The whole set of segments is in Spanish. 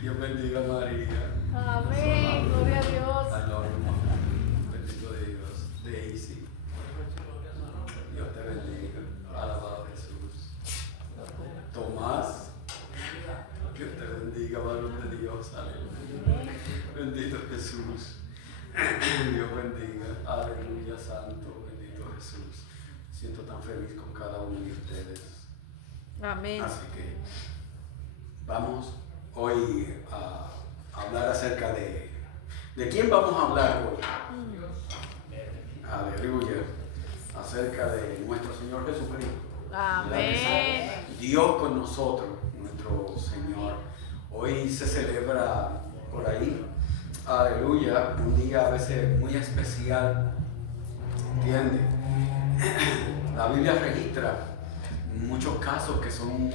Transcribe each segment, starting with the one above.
Dios bendiga a María. Amén, gloria a Dios. Al Lord. Bendito de Dios. Daisy. Dios te bendiga. Alabado Jesús. Tomás. Dios te bendiga, varón de Dios. Aleluya. Bendito Jesús. Dios bendiga. Aleluya, santo. Bendito Jesús. Me siento tan feliz con cada uno de ustedes. Amén. Así que vamos hoy a hablar acerca de quién vamos a hablar hoy. Aleluya. Acerca de nuestro Señor Jesucristo. Amén. Dios con nosotros, nuestro Señor. Hoy se celebra por ahí, aleluya, un día a veces muy especial. ¿Entiendes? La Biblia registra muchos casos que son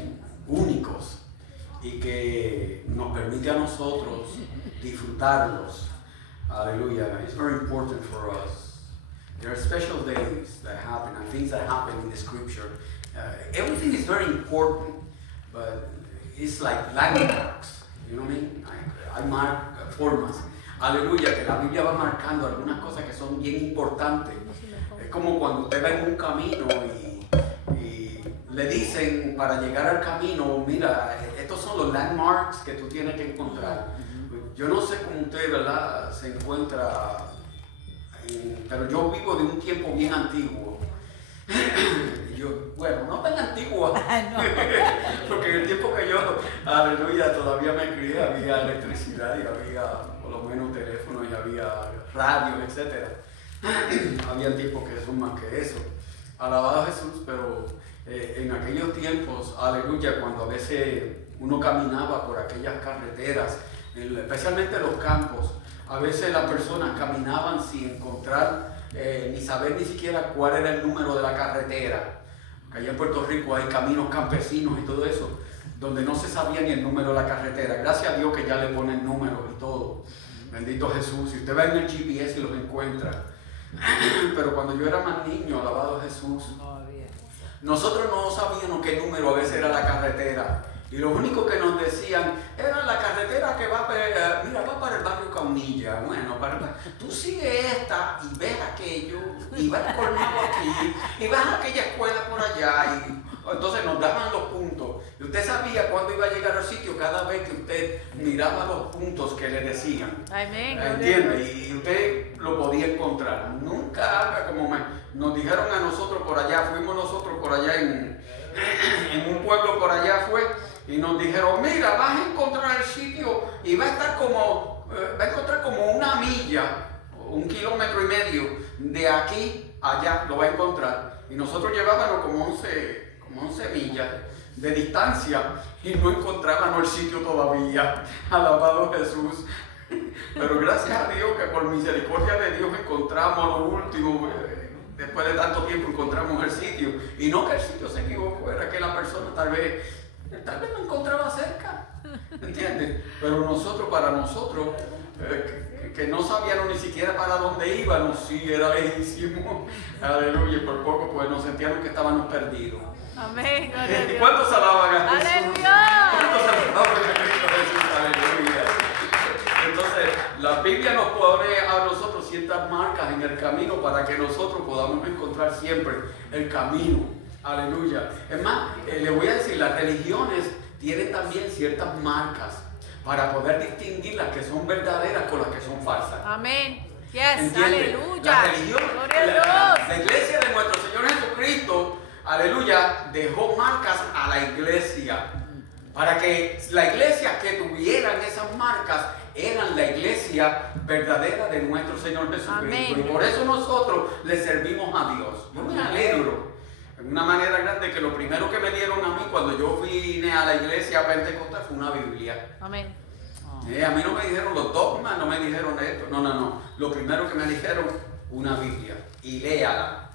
únicos y que nos permite a nosotros disfrutarlos. Hallelujah. It's very important for us. There are special days that happen and things that happen in the scripture. Everything is very important, but it's like landmarks. You know what I mean? Hay formas. Aleluya, que la Biblia va marcando algunas cosas que son bien importantes. Es como cuando usted va en un camino y le dicen para llegar al camino, mira, estos son los landmarks que tú tienes que encontrar. Yo no sé cómo usted, ¿verdad?, se encuentra, pero yo vivo de un tiempo bien antiguo. Bueno, no tan antiguo, porque en el tiempo que yo, aleluya, todavía me crié, había electricidad y había por lo menos teléfono y había radio, etc. Había tiempos que son más que eso. Alabado a Jesús, pero en aquellos tiempos, aleluya, cuando a veces uno caminaba por aquellas carreteras, especialmente los campos, a veces las personas caminaban sin encontrar ni saber ni siquiera cuál era el número de la carretera. Allá en Puerto Rico hay caminos campesinos y todo eso, donde no se sabía ni el número de la carretera. Gracias a Dios que ya le ponen números y todo. Bendito Jesús. Si usted va en el GPS y los encuentra. Pero cuando yo era más niño, alabado Jesús, nosotros no sabíamos qué número a veces era la carretera. Y lo único que nos decían era la carretera que va para el barrio Caunilla. Bueno, tú sigue esta y ves aquello, y vas al colmado aquí, y vas a aquella escuela por allá. Y entonces nos daban los puntos. Y usted sabía cuándo iba a llegar al sitio cada vez que usted miraba los puntos que le decían. Amén. ¿Entiende? Y usted lo podía encontrar. Nunca haga como nos dijeron a nosotros por allá, fuimos nosotros por allá en un pueblo por allá fue. Y nos dijeron, mira, vas a encontrar el sitio y va a encontrar como una milla, 1,5 kilómetros de aquí a allá, lo va a encontrar. Y nosotros llevábamos como 11 millas de distancia y no encontrábamos el sitio todavía. Alabado Jesús. Pero gracias a Dios que por misericordia de Dios encontramos lo último. Después de tanto tiempo encontramos el sitio. Y no que el sitio se equivocó, era que la persona tal vez no encontraba cerca, ¿entiendes? Pero para nosotros, que no sabíamos ni siquiera para dónde íbamos, sí, era lejísimo, aleluya, y por poco pues nos sentíamos que estábamos perdidos. Amén. ¿Y cuántos alaban a Jesús? ¡Aleluya! ¿Cuántos alaban a Cristo Jesús? Aleluya. Entonces, la Biblia nos pone a nosotros ciertas marcas en el camino para que nosotros podamos encontrar siempre el camino. Aleluya. Es más, le voy a decir, las religiones tienen también ciertas marcas para poder distinguir las que son verdaderas con las que son falsas. Amén. Yes, ¿Entiende? aleluya. La religión, Gloria a Dios. la iglesia de nuestro Señor Jesucristo, aleluya, dejó marcas a la iglesia. Para que la iglesia que tuvieran esas marcas eran la iglesia verdadera de nuestro Señor Jesucristo. Amén. Y por eso nosotros le servimos a Dios. Yo me alegro. De una manera grande que lo primero que me dieron a mí cuando yo vine a la iglesia pentecostal fue una Biblia. Amén. A mí no me dijeron los dogmas, no me dijeron esto, no. Lo primero que me dijeron, una Biblia, y léala.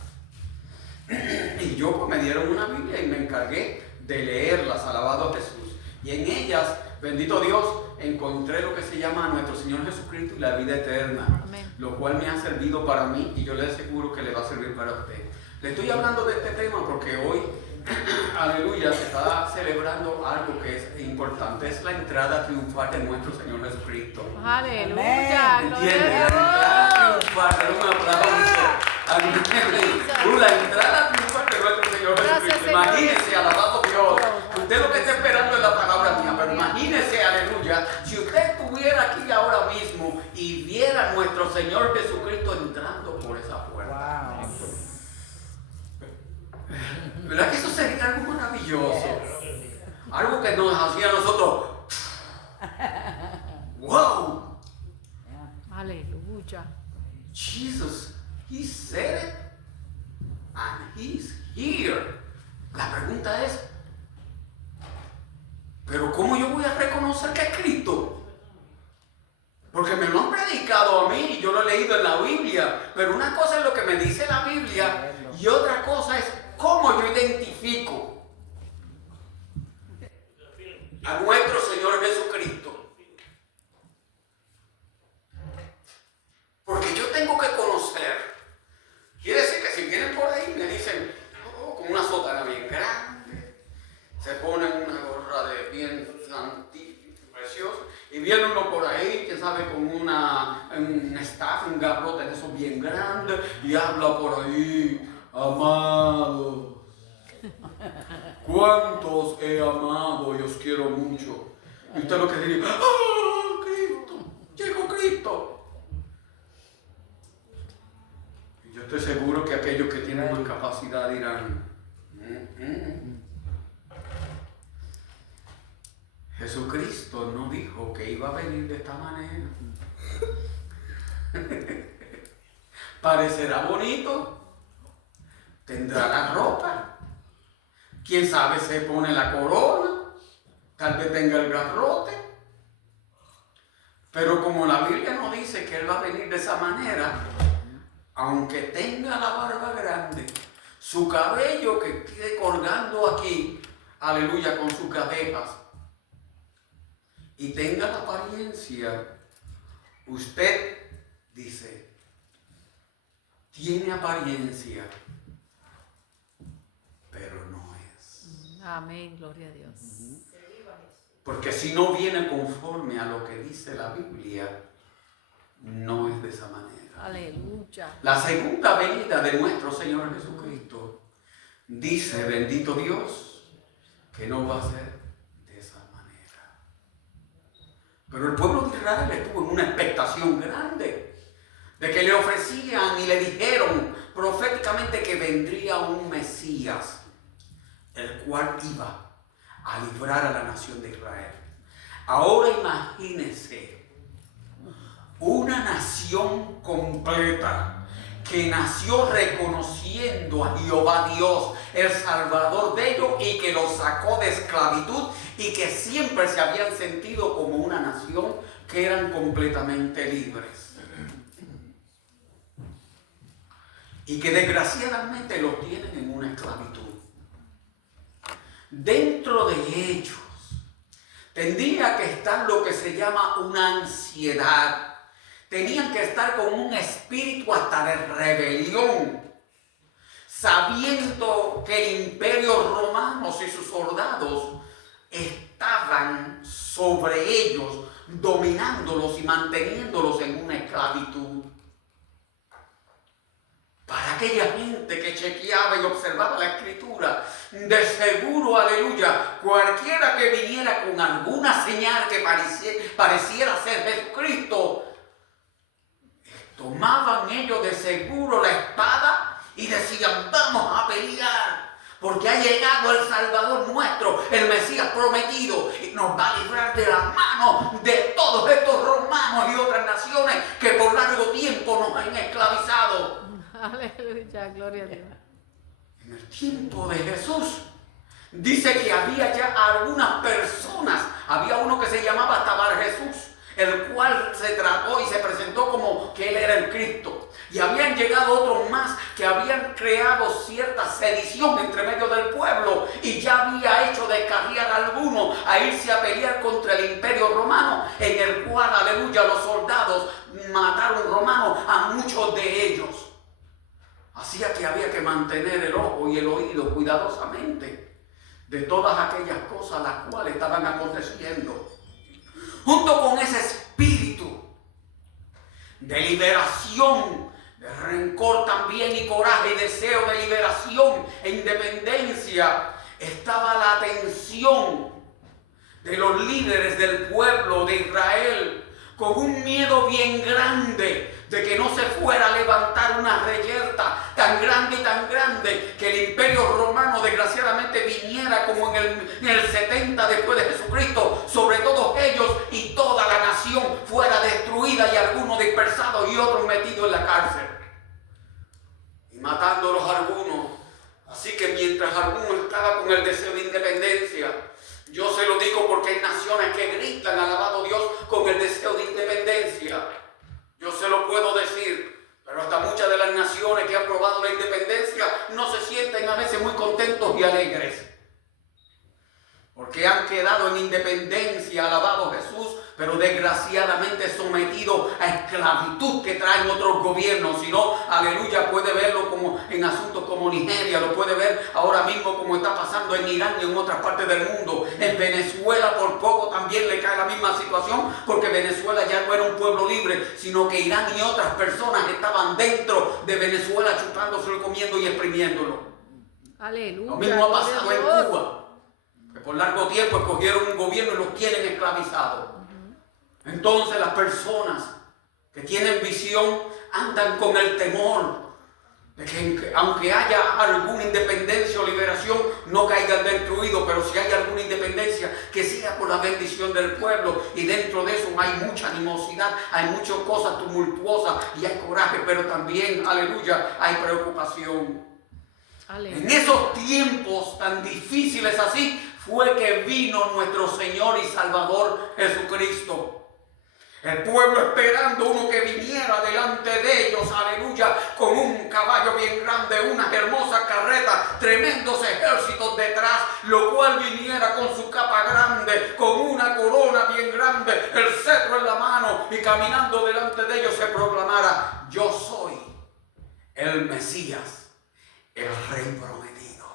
Y yo pues me dieron una Biblia y me encargué de leerlas, alabado a Jesús. Y en ellas, bendito Dios, encontré lo que se llama nuestro Señor Jesucristo y la vida eterna. Amén. Lo cual me ha servido para mí y yo le aseguro que le va a servir para usted. Le estoy hablando de este tema porque hoy aleluya, se está celebrando algo que es importante, es la entrada triunfal de nuestro Señor Jesucristo. Aleluya. Gloria ¿Entiendes? La a entrada Dios. triunfal, dale un aplauso. La entrada triunfal de nuestro Señor Gracias, Jesucristo. Señor. Imagínese, alabado Dios. Usted lo que está esperando es la palabra mía, pero imagínese, aleluya, si usted estuviera aquí ahora mismo y viera a nuestro Señor Jesucristo entrando por esa puerta. Wow. ¿Verdad que eso sería algo maravilloso? Algo que nos hacía a nosotros. ¡Wow! Aleluya. Jesus, He said it and He's here. La pregunta es, ¿pero cómo yo voy a reconocer que es Cristo? Porque me lo han predicado a mí, yo lo he leído en la Biblia, pero una cosa es lo que me dice la Biblia y otra cosa es cómo yo identifico a nuestro Señor Jesucristo. Porque yo tengo que conocer. Quiere decir que si vienen por ahí me dicen, oh, con una sotana bien grande, se ponen una gorra de bien preciosa, y viene uno por ahí, que sabe, con un staff, un garrote de esos bien grande, y habla por ahí, amados, ¿cuántos he amado y os quiero mucho? Y usted lo que diría, ¡ah, Cristo! ¡Llegó Cristo! Yo estoy seguro que aquellos que tienen más capacidad dirán, Jesucristo no dijo que iba a venir de esta manera. Parecerá bonito, tendrá la ropa, quién sabe se pone la corona, tal vez tenga el garrote, pero como la Biblia nos dice que Él va a venir de esa manera, aunque tenga la barba grande, su cabello que quede colgando aquí, aleluya, con sus cadejas, y tenga la apariencia, usted dice, tiene apariencia, pero no es. Amén, gloria a Dios. Porque si no viene conforme a lo que dice la Biblia, no es de esa manera. Aleluya. La segunda venida de nuestro Señor Jesucristo dice, bendito Dios, que no va a ser de esa manera. Pero el pueblo de Israel estuvo en una expectación grande de que le ofrecían y le dijeron proféticamente que vendría un Mesías, el cual iba a librar a la nación de Israel. Ahora imagínense una nación completa que nació reconociendo a Jehová Dios, el Salvador de ellos, y que los sacó de esclavitud y que siempre se habían sentido como una nación que eran completamente libres. Y que desgraciadamente los tienen en una esclavitud. Dentro de ellos tendría que estar lo que se llama una ansiedad. Tenían que estar con un espíritu hasta de rebelión, sabiendo que el imperio romano y sus soldados estaban sobre ellos, dominándolos y manteniéndolos en una esclavitud. Para aquella gente que chequeaba y observaba la escritura, de seguro, aleluya, cualquiera que viniera con alguna señal que pareciera ser Jesucristo, tomaban ellos de seguro la espada y decían, vamos a pelear, porque ha llegado el Salvador nuestro, el Mesías prometido, y nos va a librar de la mano de todos estos romanos y otras naciones que por largo tiempo nos han esclavizado. Aleluya, gloria a Dios. En el tiempo de Jesús, dice que había ya algunas personas, había uno que se llamaba Tabar Jesús, el cual se trató y se presentó como que él era el Cristo. Y habían llegado otros más que habían creado cierta sedición entre medio del pueblo y ya había hecho descarriar a alguno a irse a pelear contra el imperio romano, en el cual, aleluya, los soldados mataron romanos a muchos de ellos. Hacía que había que mantener el ojo y el oído cuidadosamente de todas aquellas cosas las cuales estaban aconteciendo. Junto con ese espíritu de liberación, de rencor también y coraje y deseo de liberación e independencia, estaba la atención de los líderes del pueblo de Israel, con un miedo bien grande de que no se fuera a levantar una reyerta tan grande que el imperio romano desgraciadamente viniera como en el 70 después de Jesucristo sobre todos ellos y toda la nación fuera destruida y algunos dispersados y otros metidos en la cárcel y matándolos algunos. Así que mientras algunos estaban con el deseo de independencia, yo se lo digo porque hay naciones que gritan alabado Dios con el deseo de independencia. Yo se lo puedo decir, pero hasta muchas de las naciones que han probado la independencia no se sienten a veces muy contentos y alegres. Porque han quedado en independencia, alabado Jesús, pero desgraciadamente sometidos a esclavitud que traen otros gobiernos. Si no, aleluya, puede verlo como en asuntos como Nigeria, lo puede ver ahora mismo como está pasando en Irán y en otras partes del mundo. En Venezuela por poco también le cae la misma situación, porque Venezuela ya no era un pueblo libre, sino que Irán y otras personas estaban dentro de Venezuela chupándoselo, comiendo y exprimiéndolo. Aleluya. Lo mismo ha pasado en Cuba, que por largo tiempo escogieron un gobierno y los tienen esclavizados. Entonces las personas que tienen visión andan con el temor de que aunque haya alguna independencia o liberación no caigan destruidos, pero si hay alguna independencia que sea por la bendición del pueblo, y dentro de eso hay mucha animosidad, hay muchas cosas tumultuosas y hay coraje, pero también, aleluya, hay preocupación. Aleluya. En esos tiempos tan difíciles así fue que vino nuestro Señor y Salvador Jesucristo. El pueblo esperando uno que viniera delante de ellos, aleluya, con un caballo bien grande, una hermosa carreta, tremendos ejércitos detrás, lo cual viniera con su capa grande, con una corona bien grande, el cetro en la mano, y caminando delante de ellos se proclamara: yo soy el Mesías, el Rey prometido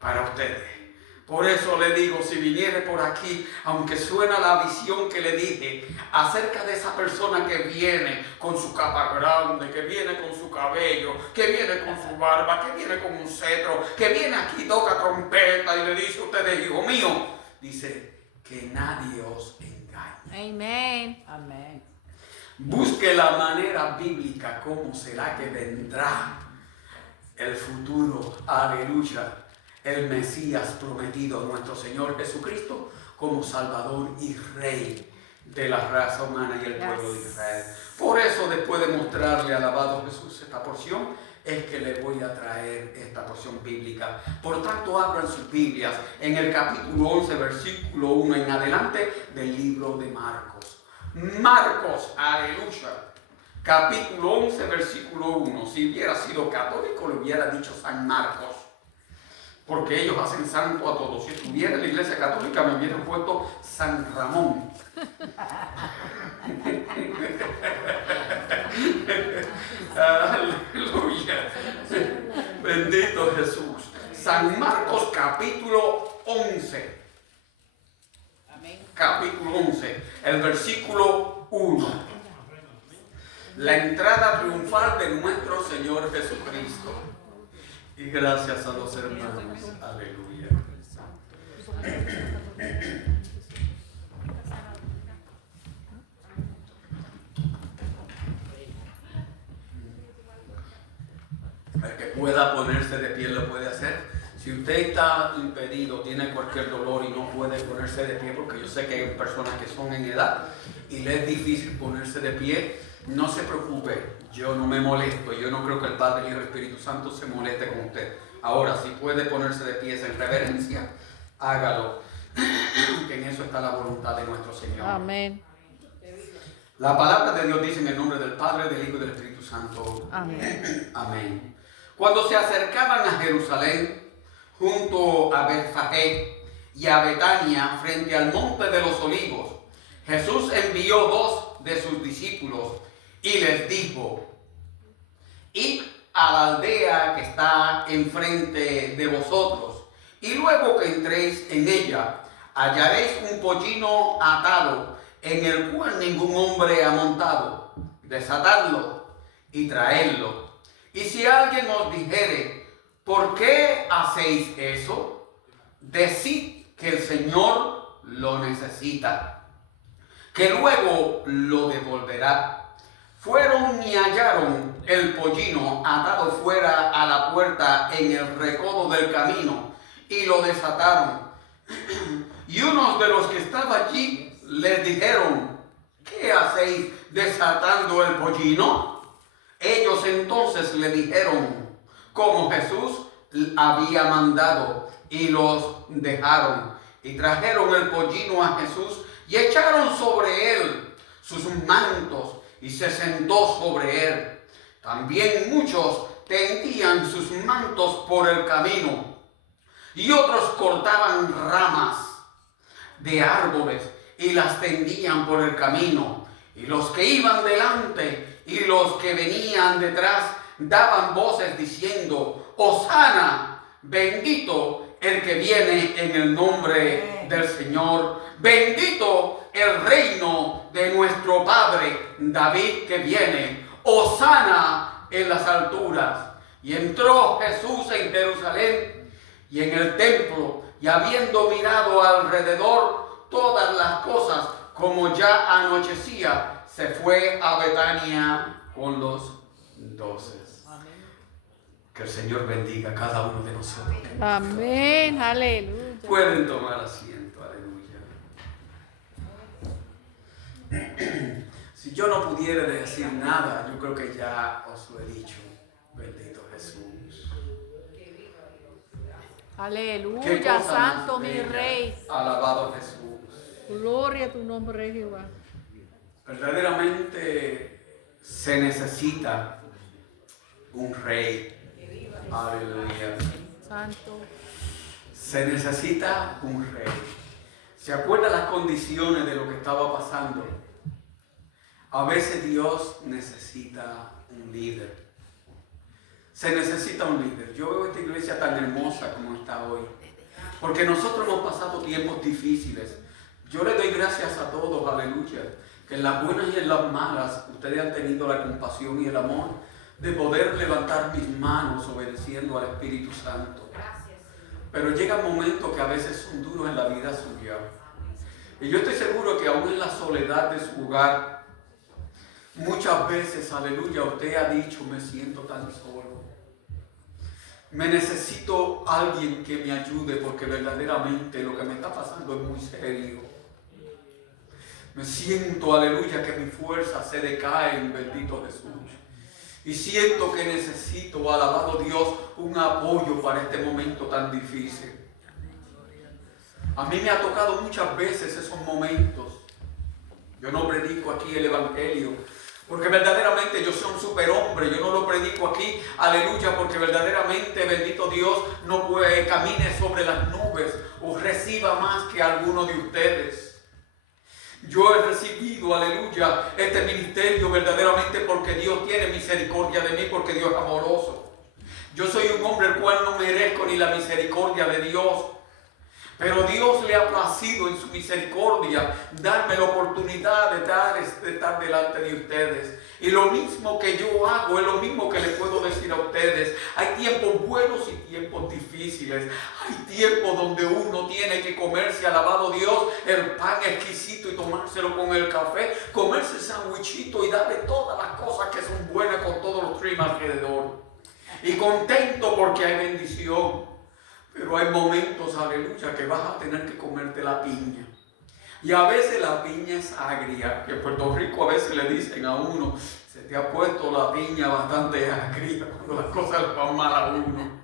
para ustedes. Por eso le digo, si viniere por aquí, aunque suena la visión que le dije acerca de esa persona que viene con su capa grande, que viene con su cabello, que viene con su barba, que viene con un cetro, que viene aquí, toca trompeta y le dice a ustedes: hijo mío, dice, que nadie os engañe. Amén. Amén. Busque la manera bíblica, cómo será que vendrá el futuro, aleluya, el Mesías prometido, nuestro Señor Jesucristo, como Salvador y Rey de la raza humana y el pueblo de Israel. Por eso, después de mostrarle, alabado Jesús, esta porción, es que le voy a traer esta porción bíblica. Por tanto, abran sus Biblias en el capítulo 11, versículo 1 en adelante del libro de Marcos. Marcos, aleluya. Capítulo 11, versículo 1. Si hubiera sido católico, le hubiera dicho San Marcos, porque ellos hacen santo a todos. Si estuviera en la iglesia católica, me hubieran puesto San Ramón. Aleluya. Bendito Jesús. San Marcos capítulo 11. Amén. Capítulo 11, el versículo 1. La entrada triunfal de nuestro Señor Jesucristo. Y gracias a los hermanos. Aleluya. El que pueda ponerse de pie lo puede hacer. Si usted está impedido, tiene cualquier dolor y no puede ponerse de pie, porque yo sé que hay personas que son en edad y le es difícil ponerse de pie, no se preocupe, yo no me molesto, yo no creo que el Padre y el Espíritu Santo se moleste con usted. Ahora, si puede ponerse de pie en reverencia, hágalo, que en eso está la voluntad de nuestro Señor. Amén. La palabra de Dios dice en el nombre del Padre, del Hijo y del Espíritu Santo. Amén. Amén. Cuando se acercaban a Jerusalén, junto a Betfagé y a Betania, frente al monte de los olivos, Jesús envió 2 de sus discípulos y les dijo: id a la aldea que está enfrente de vosotros, y luego que entréis en ella, hallaréis un pollino atado, en el cual ningún hombre ha montado. Desatadlo y traedlo. Y si alguien os dijere, ¿por qué hacéis eso? Decid que el Señor lo necesita, que luego lo devolverá. Fueron y hallaron el pollino atado fuera a la puerta en el recodo del camino, y lo desataron. Y unos de los que estaban allí les dijeron, ¿qué hacéis desatando el pollino? Ellos entonces le dijeron, como Jesús había mandado, y los dejaron. Y trajeron el pollino a Jesús y echaron sobre él sus mantos, y se sentó sobre él. También muchos tendían sus mantos por el camino, y otros cortaban ramas de árboles y las tendían por el camino. Y los que iban delante y los que venían detrás daban voces diciendo, Hosana, bendito el que viene en el nombre del Señor, bendito el reino de nuestro Padre David que viene, Hosana en las alturas. Y entró Jesús en Jerusalén y en el templo, y habiendo mirado alrededor todas las cosas, como ya anochecía, se fue a Betania con los 12. Que el Señor bendiga a cada uno de nosotros. Amén, aleluya. Pueden tomar asiento, aleluya. Si yo no pudiera decir nada, yo creo que ya os lo he dicho. Bendito Jesús. Aleluya, santo mi rey. Alabado Jesús. Gloria a tu nombre, Jehová. Verdaderamente se necesita un rey. Aleluya. Santo. Se necesita un rey. ¿Se acuerdan las condiciones de lo que estaba pasando? A veces Dios necesita un líder. Se necesita un líder. Yo veo esta iglesia tan hermosa como está hoy, porque nosotros hemos pasado tiempos difíciles. Yo le doy gracias a todos, aleluya, que en las buenas y en las malas ustedes han tenido la compasión y el amor de poder levantar mis manos obedeciendo al Espíritu Santo. Pero llegan momentos que a veces son duros en la vida suya. Y yo estoy seguro que aún en la soledad de su hogar, muchas veces, aleluya, usted ha dicho, me siento tan solo. Me necesito alguien que me ayude porque verdaderamente lo que me está pasando es muy serio. Me siento, aleluya, que mi fuerza se decae en bendito Jesús. Y siento que necesito, alabado Dios, un apoyo para este momento tan difícil. A mí me ha tocado muchas veces esos momentos. Yo no predico aquí el Evangelio, porque verdaderamente yo soy un superhombre. Yo no lo predico aquí, aleluya, porque verdaderamente, bendito Dios, no camine sobre las nubes o reciba más que alguno de ustedes. Yo he recibido, aleluya, este ministerio verdaderamente porque Dios tiene misericordia de mí, porque Dios es amoroso. Yo soy un hombre el cual no merezco ni la misericordia de Dios. Pero Dios le ha placido en su misericordia darme la oportunidad de estar delante de ustedes. Y lo mismo que yo hago es lo mismo que les puedo decir a ustedes. Hay tiempos buenos y tiempos difíciles. Hay tiempos donde uno tiene que comerse, alabado Dios, el pan exquisito y tomárselo con el café, comerse el sandwichito y darle todas las cosas que son buenas con todos los trim alrededor. Y contento porque hay bendición. Pero hay momentos, aleluya, que vas a tener que comerte la piña. Y a veces la piña es agria, que en Puerto Rico a veces le dicen a uno, se te ha puesto la piña bastante agria cuando las cosas le van mal a uno.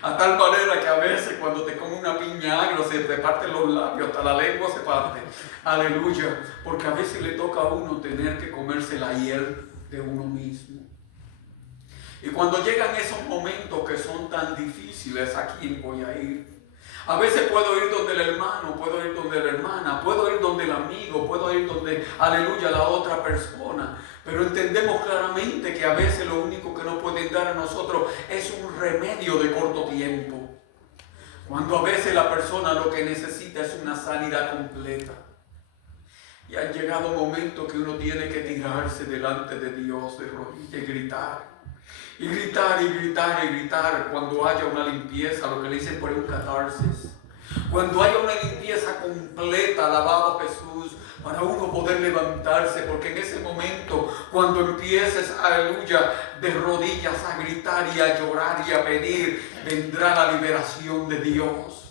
A tal manera que a veces cuando te comes una piña agria se te parten los labios, hasta la lengua se parte. Aleluya, porque a veces le toca a uno tener que comerse la hiel de uno mismo. Y cuando llegan esos momentos que son tan difíciles, ¿a quién voy a ir? A veces puedo ir donde el hermano, puedo ir donde la hermana, puedo ir donde el amigo, puedo ir donde, aleluya, la otra persona. Pero entendemos claramente que a veces lo único que nos pueden dar a nosotros es un remedio de corto tiempo. Cuando a veces la persona lo que necesita es una sanidad completa. Y han llegado momentos que uno tiene que tirarse delante de Dios de rodillas y gritar. Y gritar y gritar y gritar cuando haya una limpieza, lo que le dicen por un catarsis. Cuando haya una limpieza completa, alabado Jesús, para uno poder levantarse, porque en ese momento, cuando empieces, aleluya, de rodillas a gritar y a llorar y a pedir, vendrá la liberación de Dios.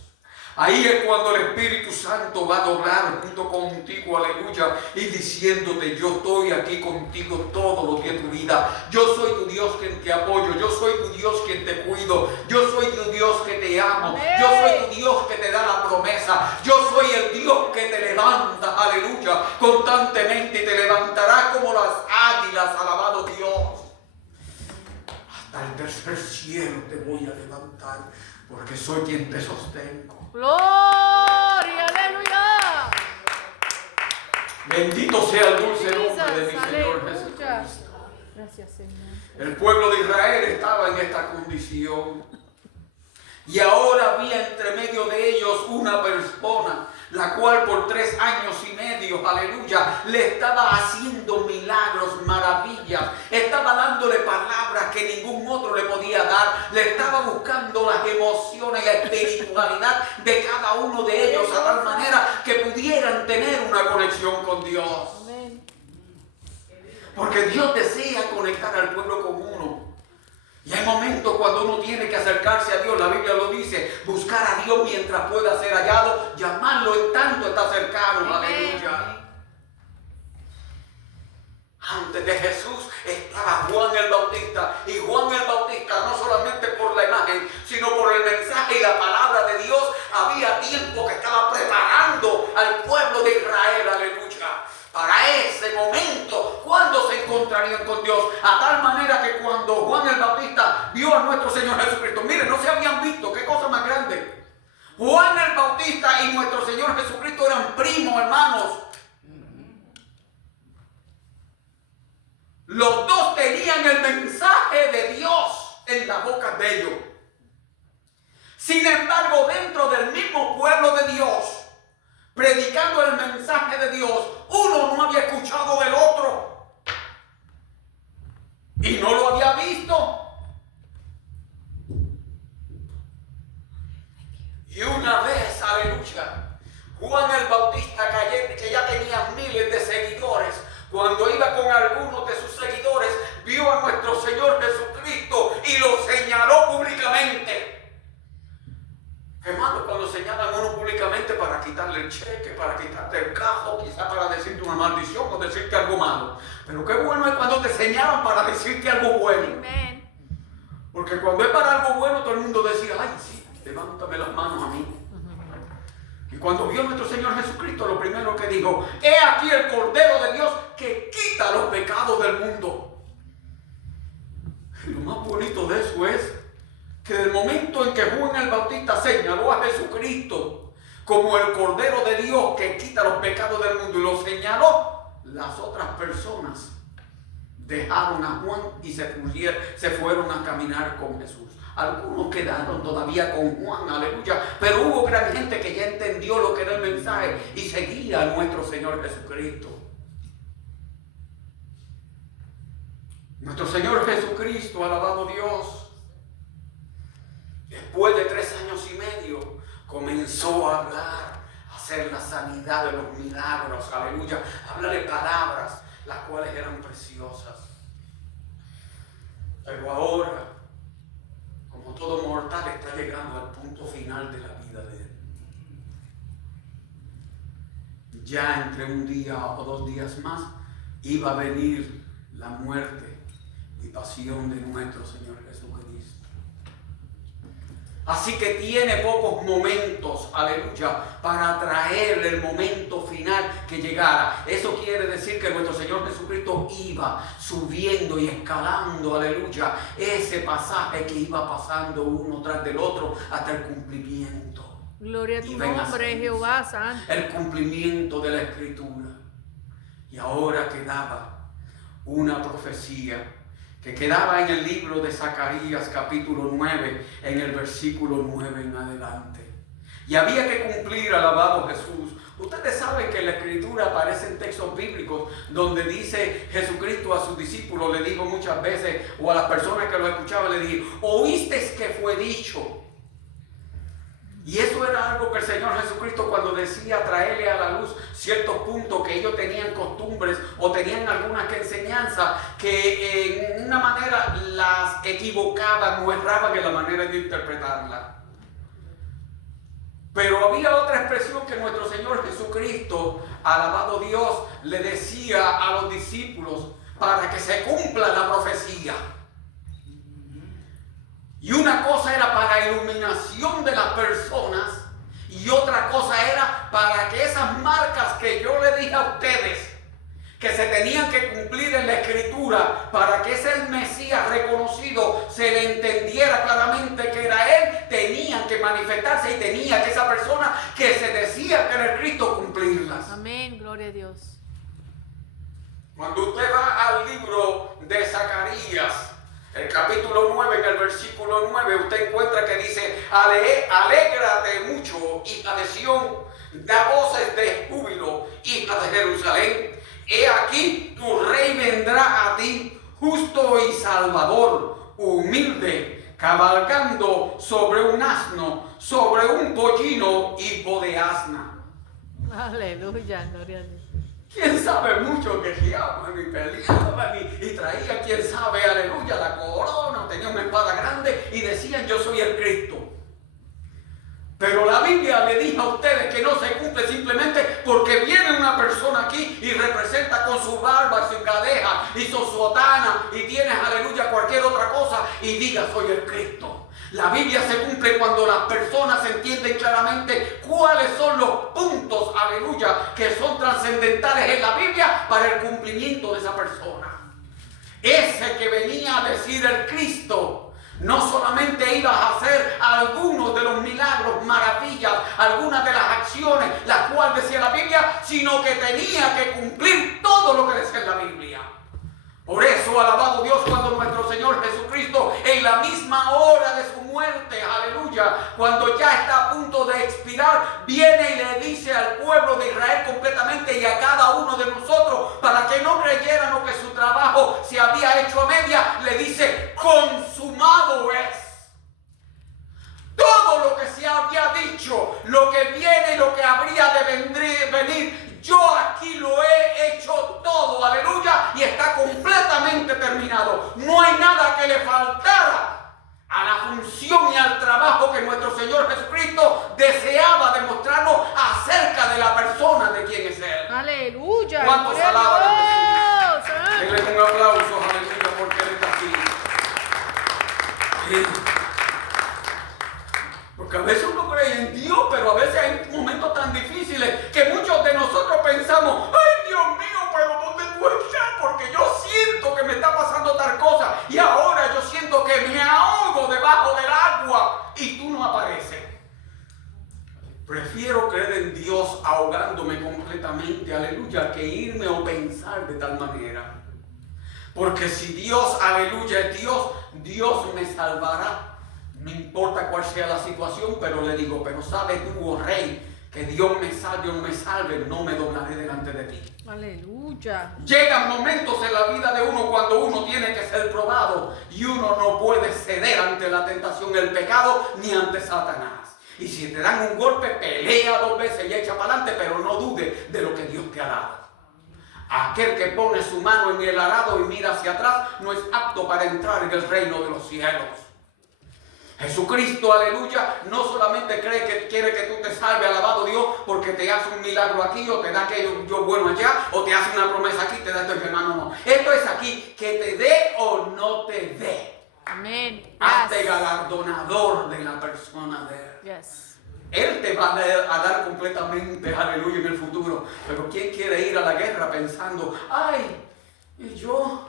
Ahí es cuando el Espíritu Santo va a doblar junto contigo, aleluya, y diciéndote: yo estoy aquí contigo todos los días de tu vida. Yo soy tu Dios quien te apoyo, yo soy tu Dios quien te cuido, yo soy tu Dios que te amo, yo soy tu Dios que te da la promesa, yo soy el Dios que te levanta, aleluya, constantemente, y te levantará como las águilas, alabado Dios. Hasta el tercer cielo te voy a levantar, porque soy quien te sostengo. Gloria, aleluya. Bendito sea el dulce nombre de mi Señor Aleluya. Jesucristo. Gracias, Señor. El pueblo de Israel estaba en esta condición. Y ahora había entre medio de ellos una persona, la cual por 3 años y medio, aleluya, le estaba haciendo milagros, maravillas. Estaba dándole palabras que ningún otro le podía dar. Le estaba buscando las emociones y la espiritualidad de cada uno de ellos, a tal manera que pudieran tener una conexión con Dios. Amén. Porque Dios desea conectar al pueblo con uno. Y hay momentos cuando uno tiene que acercarse a Dios. La Biblia lo dice: buscar a Dios mientras pueda ser hallado, llamarlo en tanto está cercano. Aleluya. Antes de Jesús estaba Juan el Bautista. Y Juan el Bautista, no solamente por la imagen, sino por el mensaje y la palabra de Dios, había tiempo que estaba preparando al pueblo de Israel, aleluya, para ese momento, cuando se encontrarían con Dios. A tal manera que cuando Juan el Bautista vio a nuestro Señor Jesucristo, miren, no se habían visto, qué cosa más grande. Juan el Bautista y nuestro Señor Jesucristo eran primos, hermanos. Los dos tenían el mensaje de Dios en las bocas de ellos. Sin embargo, dentro del mismo pueblo de Dios, predicando el mensaje de Dios, uno no había escuchado del otro y no lo había visto. Y una vez, aleluya, Juan el Bautista, que ya tenía miles de seguidores, cuando iba con algunos de sus seguidores, vio a nuestro Señor Jesucristo y lo señaló públicamente. Hermano, cuando señalan a uno públicamente para quitarle el cheque, para quitarte el cajo, quizás para decirte una maldición o decirte algo malo. Pero qué bueno es cuando te señalan para decirte algo bueno. Amén. Porque cuando es para algo bueno, todo el mundo decía: ay, sí, levántame las manos a mí. Y cuando vio a nuestro Señor Jesucristo, lo primero que dijo: he aquí el Cordero de Dios que quita los pecados del mundo. Y lo más bonito de eso es que del momento en que Juan el Bautista señaló a Jesucristo como el Cordero de Dios que quita los pecados del mundo y lo señaló, las otras personas dejaron a Juan y se fueron a caminar con Jesús. Algunos quedaron todavía con Juan, aleluya, pero hubo gran gente que ya entendió lo que era el mensaje y seguía a nuestro Señor Jesucristo. Nuestro Señor Jesucristo, alabado Dios, después de 3 años y medio, comenzó a hablar, a hacer la sanidad de los milagros, aleluya, a hablarle palabras, las cuales eran preciosas. Pero ahora, como todo mortal, está llegando al punto final de la vida de él. Ya entre un día o 2 días más, iba a venir la muerte y pasión de nuestro Señor Jesucristo. Así que tiene pocos momentos, aleluya, para traerle el momento final que llegara. Eso quiere decir que nuestro Señor Jesucristo iba subiendo y escalando, aleluya, ese pasaje que iba pasando uno tras del otro hasta el cumplimiento. Gloria a tu nombre, Jehová Santo. El cumplimiento de la Escritura. Y ahora quedaba una profecía que quedaba en el libro de Zacarías capítulo 9, en el versículo 9 en adelante. Y había que cumplir, alabado Jesús. Ustedes saben que en la Escritura aparecen textos bíblicos donde dice Jesucristo a sus discípulos, le dijo muchas veces, o a las personas que lo escuchaban, le dijo, ¿oíste que fue dicho? Y eso era algo que el Señor Jesucristo, cuando decía traerle a la luz ciertos puntos que ellos tenían costumbres o tenían alguna enseñanza que en una manera las equivocaban o erraban en la manera de interpretarla. Pero había otra expresión que nuestro Señor Jesucristo, alabado Dios, le decía a los discípulos para que se cumpla la profecía. Y una cosa era para iluminación de las personas y otra cosa era para que esas marcas que yo le dije a ustedes que se tenían que cumplir en la Escritura, para que ese Mesías reconocido se le entendiera claramente que era Él, tenían que manifestarse y tenía que esa persona que se decía que era el Cristo cumplirlas. Amén, gloria a Dios. Cuando usted va al libro de Zacarías, el capítulo 9, en el versículo 9, usted encuentra que dice, alégrate mucho, hija de Sión, da voces de júbilo, hija de Jerusalén. He aquí, tu rey vendrá a ti, justo y salvador, humilde, cabalgando sobre un asno, sobre un pollino, hijo de asna. Aleluya, gloria a Dios. ¿Quién sabe mucho que guiaban y peleaban y traían, quién sabe, aleluya, la corona, tenía una espada grande y decían, yo soy el Cristo? Pero la Biblia le dijo a ustedes que no se cumple simplemente porque viene una persona aquí y representa con su barba, su cadeja y su sotana y tienes, aleluya, cualquier otra cosa y diga soy el Cristo. La Biblia se cumple cuando las personas entienden claramente cuáles son los puntos, aleluya, que son trascendentales en la Biblia para el cumplimiento de esa persona. Ese que venía a decir el Cristo no solamente iba a hacer algunos de los milagros, maravillas, algunas de las acciones, las cuales decía la Biblia, sino que tenía que cumplir todo lo que decía la Biblia. Por eso, alabado Dios, cuando nuestro Señor Jesucristo, en la misma hora de su muerte, aleluya, cuando ya está a punto de expirar, viene y le dice al pueblo de Israel completamente y a cada uno de nosotros, para que no creyeran que su trabajo se había hecho a media, le dice, consumado es. Todo lo que se había dicho, lo que viene y lo que habría de venir, yo aquí lo he hecho todo, aleluya, y está completamente terminado. No hay nada que le faltara a la función y al trabajo que nuestro Señor Jesucristo deseaba demostrarnos acerca de la persona de quien es Él. Aleluya. ¿Cuántos alaban a Jesús? Dios? Denle un aplauso, aleluya, porque Él está aquí. Sí. Porque a veces uno cree en Dios, pero a veces hay momentos tan difíciles que muchos de nosotros pensamos, ay Dios mío, pero ¿dónde tú estás? Porque yo siento que me está pasando tal cosa y ahora yo siento que me ahogo debajo del agua y tú no apareces. Prefiero creer en Dios ahogándome completamente, aleluya, que irme o pensar de tal manera. Porque si Dios, aleluya, es Dios, Dios me salvará. No importa cuál sea la situación, pero le digo, pero sabes tú, oh Rey, que Dios me salve o no me salve, no me doblaré delante de ti. Aleluya. Llegan momentos en la vida de uno cuando uno tiene que ser probado y uno no puede ceder ante la tentación, el pecado, ni ante Satanás. Y si te dan un golpe, pelea 2 veces y echa para adelante, pero no dude de lo que Dios te ha dado. Aquel que pone su mano en el arado y mira hacia atrás no es apto para entrar en el reino de los cielos. Jesucristo, aleluya, no solamente cree que quiere que tú te salves, alabado Dios, porque te hace un milagro aquí o te da aquello bueno allá o te hace una promesa aquí y te da esto y no. Esto es aquí, que te dé o no te dé. Amén. Hazte galardonador de la persona de Él. Yes. Él te va a dar completamente, aleluya, en el futuro. Pero ¿quién quiere ir a la guerra pensando, ay, yo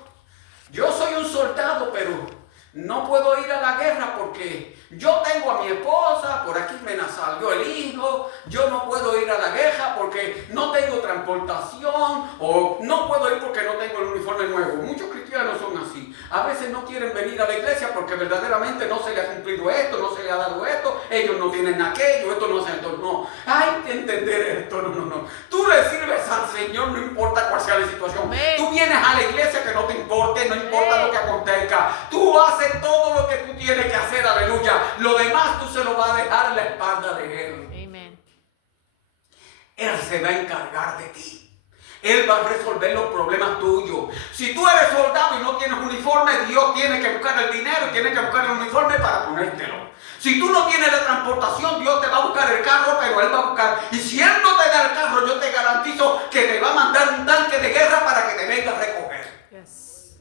soy un soldado, pero no puedo ir a la guerra porque yo tengo a mi esposa, por aquí me salió el hijo, yo no puedo ir a la guerra porque no tengo transportación o no puedo ir porque no tengo el uniforme nuevo? verdaderamente no se le ha cumplido esto, no se le ha dado esto, ellos no tienen aquello, esto no se esto, no. Hay que entender esto, no. Tú le sirves al Señor, no importa cuál sea la situación. Amén. Tú vienes a la iglesia que no te importe, no importa lo que acontezca. Tú haces todo lo que tú tienes que hacer, aleluya. Lo demás tú se lo vas a dejar en la espalda de Él. Amen. Él se va a encargar de ti. Él va a resolver los problemas tuyos. Si tú eres soldado y no tienes uniforme, Dios tiene que buscar el dinero y tiene que buscar el uniforme para ponértelo. Si tú no tienes la transportación, Dios te va a buscar el carro, pero Él va a buscar. Y si Él no te da el carro, yo te garantizo que te va a mandar un tanque de guerra para que te venga a recoger. Yes.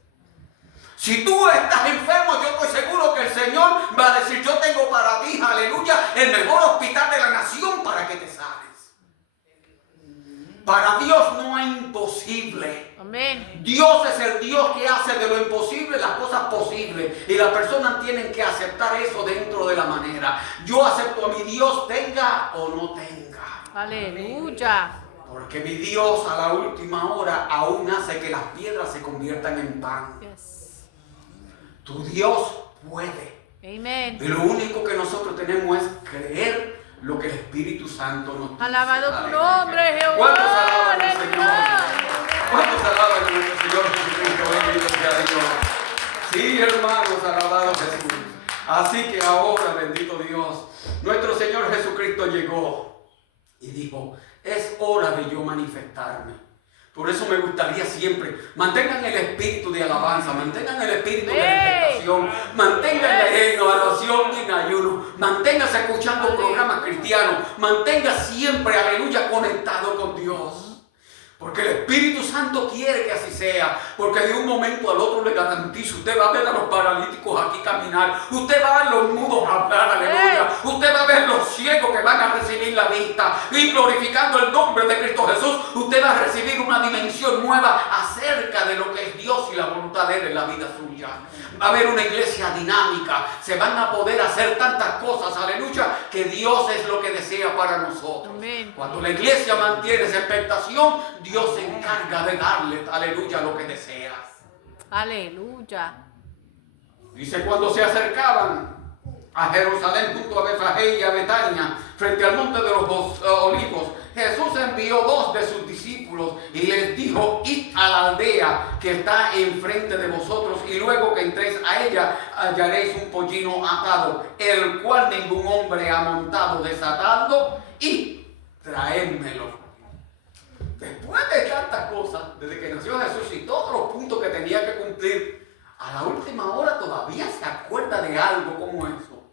Si tú estás enfermo, yo estoy seguro que el Señor va a decir, yo tengo para ti, aleluya, el mejor hospital de la nación para que te sanes. Para Dios no hay imposible. Amén. Dios es el Dios que hace de lo imposible las cosas posibles. Y las personas tienen que aceptar eso dentro de la manera. Yo acepto a mi Dios, tenga o no tenga. Aleluya. Porque mi Dios a la última hora aún hace que las piedras se conviertan en pan. Yes. Tu Dios puede. Amen. Y lo único que nosotros tenemos es creer lo que el Espíritu Santo nos dice. Alabado tu Aleluya. nombre, Jehová. ¿Cuántos alaban al Señor? Aleluya. ¿Cuántos alaban a nuestro Señor Jesucristo? Bendito sea Dios. Sí, hermanos, alabado Jesús. Así que ahora, bendito Dios, nuestro Señor Jesucristo llegó y dijo, es hora de yo manifestarme. Por eso me gustaría siempre, mantengan el espíritu de alabanza, mantengan el espíritu de expectación, manténganle en oración y en ayuno, manténgase escuchando programas cristianos, mantenga siempre, aleluya, conectado con Dios. Porque el Espíritu Santo quiere que así sea. Porque de un momento al otro le garantizo, usted va a ver a los paralíticos aquí caminar. Usted va a ver los mudos hablar, aleluya. Usted va a ver los ciegos que van a recibir la vista. Y glorificando el nombre de Cristo Jesús, usted va a recibir una dimensión nueva acerca de lo que es Dios y la voluntad de Él en la vida suya. Va a haber una iglesia dinámica. Se van a poder hacer tantas cosas, aleluya, que Dios es lo que desea para nosotros. Amén. Cuando la iglesia mantiene esa expectación, Dios se encarga de darle, aleluya, lo que desea. Aleluya. Dice, cuando se acercaban a Jerusalén junto a Betfagé y a Betania, frente al monte de los olivos, Jesús envió 2 de sus discípulos y les dijo, id a la aldea que está enfrente de vosotros y luego que entréis a ella hallaréis un pollino atado, el cual ningún hombre ha montado, desatado, y traédmelo. Después de tantas cosas, desde que nació Jesús y todos los puntos que tenía que cumplir, a la última hora todavía se acuerda de algo como eso.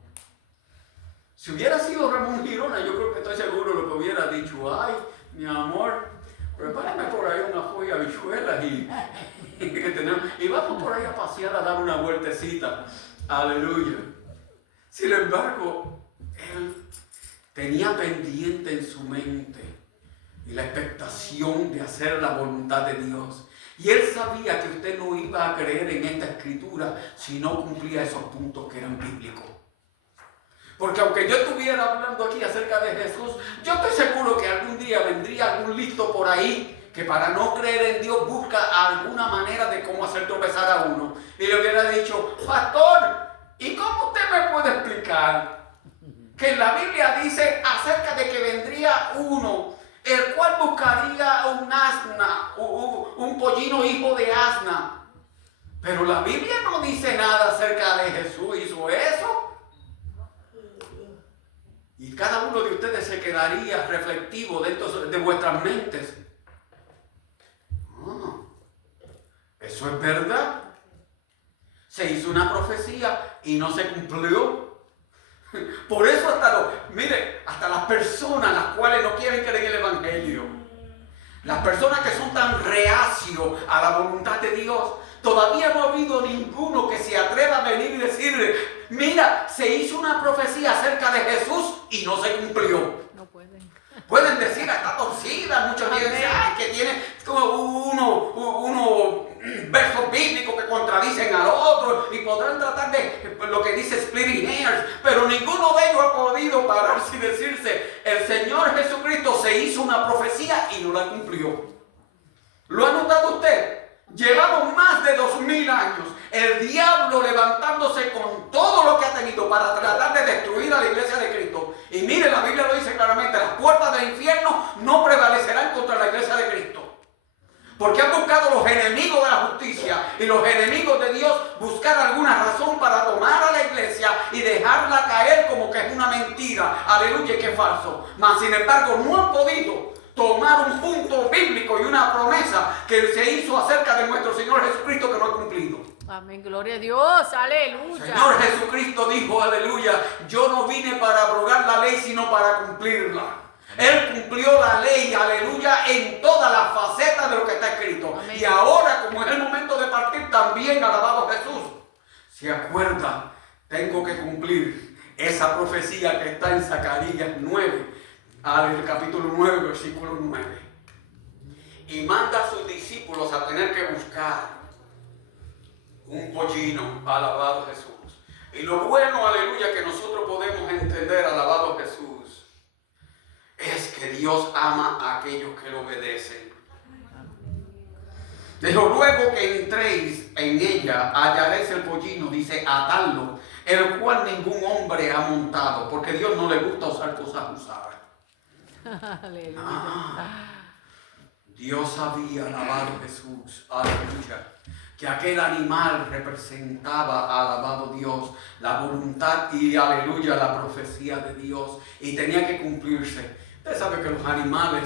Si hubiera sido Ramón Girona, yo creo que estoy seguro lo que hubiera dicho, ay, mi amor, prepárame por ahí una folla de habichuelas y vamos por ahí a pasear a dar una vueltecita. Aleluya. Sin embargo, él tenía pendiente en su mente y la expectación de hacer la voluntad de Dios. Y él sabía que usted no iba a creer en esta escritura si no cumplía esos puntos que eran bíblicos. Porque aunque yo estuviera hablando aquí acerca de Jesús, yo estoy seguro que algún día vendría algún listo por ahí que para no creer en Dios busca alguna manera de cómo hacer tropezar a uno. Y le hubiera dicho, pastor, ¿y cómo usted me puede explicar que en la Biblia dice acerca de que vendría uno, el cual buscaría un asna, un pollino hijo de asna? Pero la Biblia no dice nada acerca de Jesús, ¿hizo eso? Y cada uno de ustedes se quedaría reflectivo dentro de vuestras mentes. ¿Eso es verdad? Se hizo una profecía y no se cumplió. Por eso hasta las personas las cuales no quieren creer en el Evangelio, las personas que son tan reacios a la voluntad de Dios, todavía no ha habido ninguno que se atreva a venir y decirle, mira, se hizo una profecía acerca de Jesús y no se cumplió. No pueden. Pueden decir, está torcida, muchos dicen, ay, que tiene como uno versos bíblicos que contradicen al otro y podrán tratar de lo que dice splitting hairs, pero ninguno de ellos ha podido pararse y decirse, el Señor Jesucristo se hizo una profecía y no la cumplió. ¿Lo ha notado usted? Llevamos más de 2000 años, el diablo levantándose con todo todo lo que ha tenido para tratar de destruir a la iglesia de Cristo. Y mire, la Biblia lo dice claramente, las puertas del infierno no prevalecerán contra la iglesia de Cristo. Porque han buscado los enemigos de la justicia y los enemigos de Dios buscar alguna razón para tomar a la iglesia y dejarla caer como que es una mentira, aleluya, y que es falso. Mas sin embargo no han podido tomar un punto bíblico y una promesa que se hizo acerca de nuestro Señor Jesucristo que no ha cumplido. Amén, gloria a Dios, aleluya. Señor Jesucristo dijo, aleluya, yo no vine para abrogar la ley sino para cumplirla. Él cumplió la ley, aleluya, en todas las facetas de lo que está escrito. Amén. Y ahora, como es el momento de partir, también, alabado Jesús, se acuerda, tengo que cumplir esa profecía que está en Zacarías 9, al capítulo 9, versículo 9. Y manda a sus discípulos a tener que buscar un pollino, alabado Jesús. Y lo bueno, aleluya, que nosotros podemos entender, alabado Jesús, es que Dios ama a aquellos que lo obedecen. Dijo, luego que entréis en ella, hallaréis el pollino, dice, atadlo, el cual ningún hombre ha montado, porque a Dios no le gusta usar cosas usadas. Aleluya. Dios sabía, alabado Jesús, aleluya, que aquel animal representaba, alabado Dios, la voluntad y, aleluya, la profecía de Dios, y tenía que cumplirse. Usted sabe que los animales,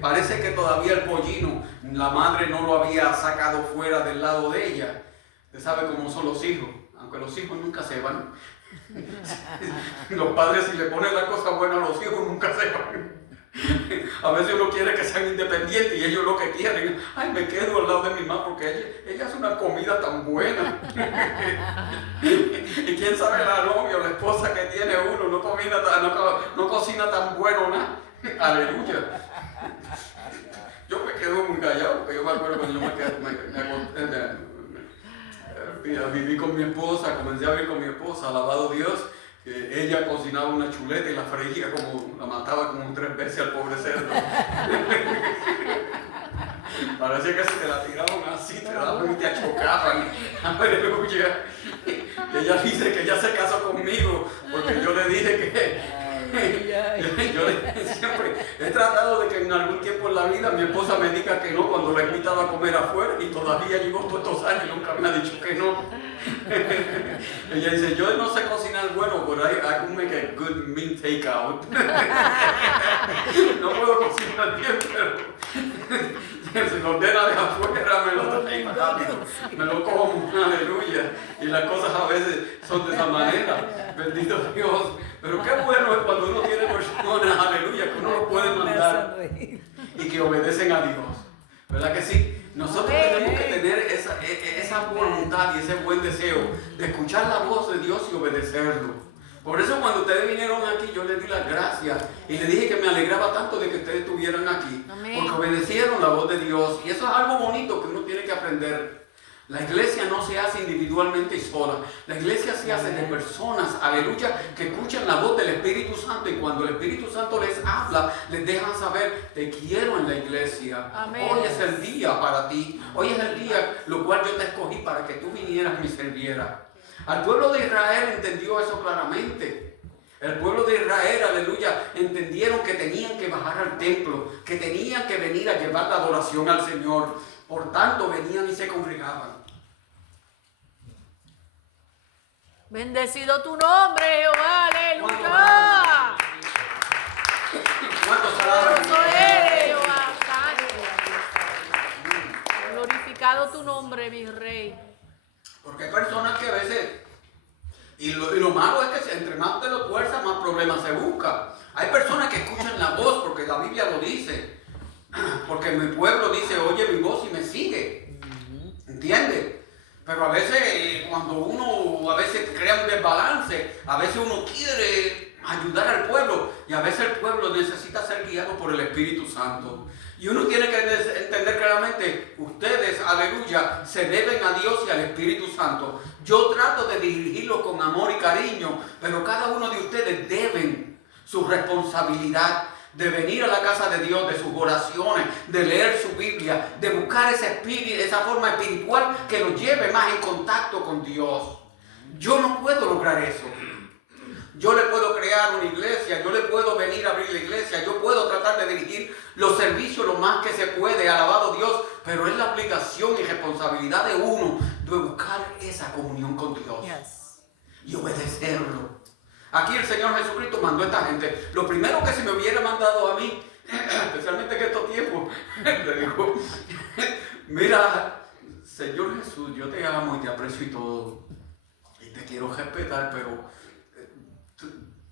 parece que todavía el pollino, la madre no lo había sacado fuera del lado de ella. Usted sabe cómo son los hijos, aunque los hijos nunca se van. Los padres, si le ponen la cosa buena a los hijos, nunca se van. A veces uno quiere que sean independientes y ellos lo que quieren, ay, me quedo al lado de mi mamá porque ella hace una comida tan buena. Y quién sabe la novia o la esposa que tiene uno, no cocina tan bueno nada. Aleluya. Yo me quedo muy callado porque yo me acuerdo cuando yo viví con mi esposa, comencé a vivir con mi esposa, alabado Dios. Ella cocinaba una chuleta y la freía como, la mataba como 3 veces al pobre cerdo. Parecía que se te la tiraban así, te daban y te achocaban. Aleluya. Ella dice que ella se casó conmigo porque yo le dije que yo siempre he tratado de que en algún tiempo en la vida mi esposa me diga que no cuando la he invitado a comer afuera, y todavía llevo todos estos años y nunca me ha dicho que no. Ella dice, yo no sé cocinar bueno, but I can make a good meal takeout. No puedo cocinar bien, pero si lo ordena de afuera me lo traigo rápido, me lo como, aleluya. Y las cosas a veces son de esa manera, bendito Dios. Pero qué bueno es cuando uno tiene personas, aleluya, que uno lo puede mandar y que obedecen a Dios. ¿Verdad que sí? Nosotros tenemos que tener esa voluntad y ese buen deseo de escuchar la voz de Dios y obedecerlo. Por eso cuando ustedes vinieron aquí, yo les di las gracias y les dije que me alegraba tanto de que ustedes estuvieran aquí. Amén. Porque obedecieron la voz de Dios. Y eso es algo bonito que uno tiene que aprender. La iglesia no se hace individualmente y sola. La iglesia se hace de personas, aleluya, que escuchan la voz del Espíritu Santo, y cuando el Espíritu Santo les habla, les dejan saber, te quiero en la iglesia. Amén. Hoy es el día para ti. Hoy es el día lo cual yo te escogí para que tú vinieras y me sirvieras. Al pueblo de Israel entendió eso claramente. El pueblo de Israel, aleluya, entendieron que tenían que bajar al templo, que tenían que venir a llevar la adoración al Señor. Por tanto, venían y se congregaban. Bendecido tu nombre, Jehová, aleluya. ¿Cuántos alaban? Jehová, glorificado tu nombre, mi rey. Porque hay personas que a veces, y lo malo es que entre más te lo tuerzas, más problemas se busca. Hay personas que escuchan la voz porque la Biblia lo dice. Porque mi pueblo dice, oye mi voz y me sigue. ¿Entiendes? Pero a veces, cuando uno a veces crea un desbalance, a veces uno quiere ayudar al pueblo y a veces el pueblo necesita ser guiado por el Espíritu Santo. Y uno tiene que entender claramente, ustedes, aleluya, se deben a Dios y al Espíritu Santo. Yo trato de dirigirlos con amor y cariño, pero cada uno de ustedes deben su responsabilidad de venir a la casa de Dios, de sus oraciones, de leer su Biblia, de buscar ese espíritu, esa forma espiritual que los lleve más en contacto con Dios. Yo no puedo lograr eso. Yo le puedo crear una iglesia, yo le puedo venir a abrir la iglesia, yo puedo tratar de dirigir los servicios lo más que se puede, alabado Dios, pero es la obligación y responsabilidad de uno de buscar esa comunión con Dios y obedecerlo. Aquí el Señor Jesucristo mandó a esta gente. Lo primero que se me hubiera mandado a mí, especialmente en estos tiempos, le digo, mira, Señor Jesús, yo te amo y te aprecio y todo, y te quiero respetar, pero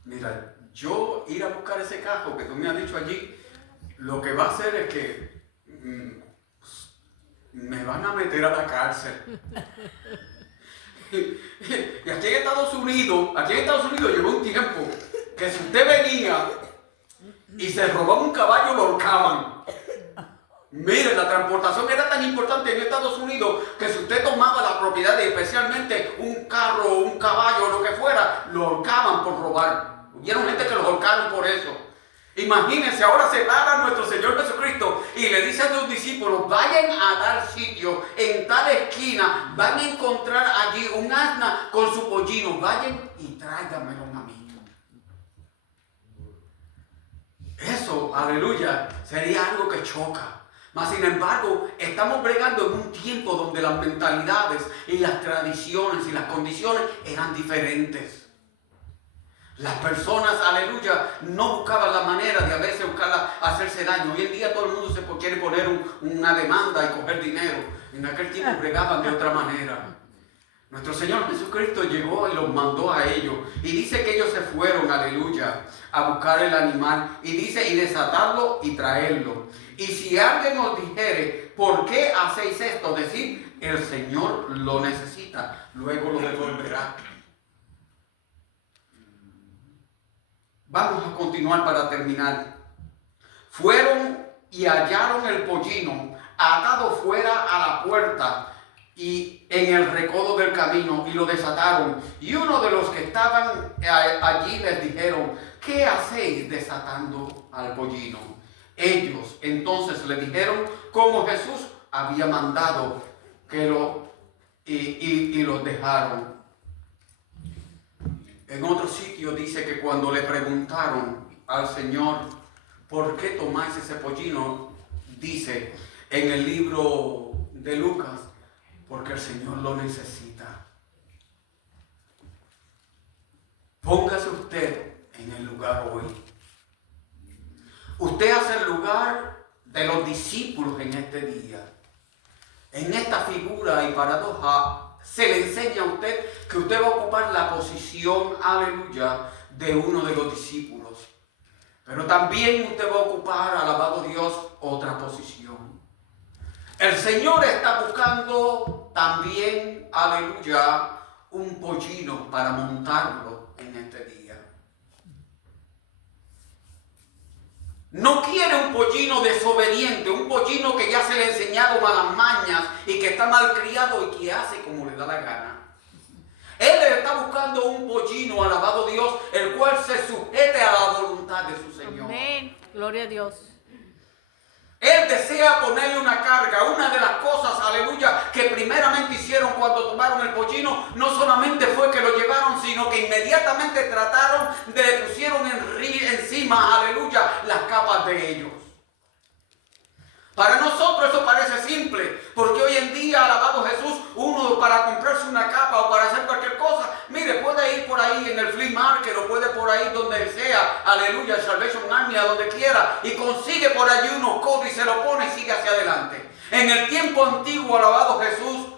mira, yo ir a buscar ese cajo que tú me has dicho allí, lo que va a hacer es que me van a meter a la cárcel. Y aquí en Estados Unidos llegó un tiempo que si usted venía y se robaba un caballo, lo ahorcaban. Mire, la transportación era tan importante en Estados Unidos que si usted tomaba la propiedad de especialmente un carro, un caballo o lo que fuera, lo ahorcaban por robar. Hubieron gente que lo ahorcaron por eso. Imagínense, ahora se para nuestro Señor Jesucristo y le dice a sus discípulos, vayan a tal sitio, en tal esquina, van a encontrar allí un asna con su pollino, vayan y tráiganmelo a mí. Eso, aleluya, sería algo que choca. Mas sin embargo, estamos bregando en un tiempo donde las mentalidades y las tradiciones y las condiciones eran diferentes. Las personas, aleluya, no buscaban la manera de a veces hacerse daño. Hoy en día todo el mundo se quiere poner una demanda y coger dinero. En aquel tiempo bregaban de otra manera. Nuestro Señor Jesucristo llegó y los mandó a ellos. Y dice que ellos se fueron, aleluya, a buscar el animal. Y dice, y desatarlo y traerlo. Y si alguien os dijere, ¿por qué hacéis esto? Decir, el Señor lo necesita, luego lo devolverá. Vamos a continuar para terminar. Fueron y hallaron el pollino atado fuera a la puerta y en el recodo del camino, y lo desataron. Y uno de los que estaban allí les dijeron, ¿qué hacéis desatando al pollino? Ellos entonces le dijeron como Jesús había mandado que y los dejaron. En otro sitio dice que cuando le preguntaron al Señor, ¿por qué tomáis ese pollino? Dice en el libro de Lucas, porque el Señor lo necesita. Póngase usted en el lugar hoy. Usted hace el lugar de los discípulos en este día. En esta figura y paradoja se le enseña a usted que usted va a ocupar la posición, aleluya, de uno de los discípulos. Pero también usted va a ocupar, alabado Dios, otra posición. El Señor está buscando también, aleluya, un pollino para montarlo en este día. No quiere un pollino desobediente, un pollino que ya se le ha enseñado malas mañas y que está mal criado y que hace como le da la gana. Él está buscando un pollino, alabado Dios, el cual se sujete a la voluntad de su Señor. Amén. Gloria a Dios. Él desea ponerle una carga. Una de las cosas, aleluya, que primeramente hicieron cuando tomaron el pollino, no solamente fue que lo llevaron, sino que inmediatamente trataron de le pusieron encima, aleluya, las capas de ellos. Para nosotros eso parece simple, porque hoy en día, alabado Jesús, uno para comprarse una capa o para hacer cualquier cosa, mire, puede ir por ahí en el flea market o puede por ahí donde sea, aleluya, Salvation Army, a donde quiera, y consigue por allí unos codos y se lo pone y sigue hacia adelante. En el tiempo antiguo, alabado Jesús,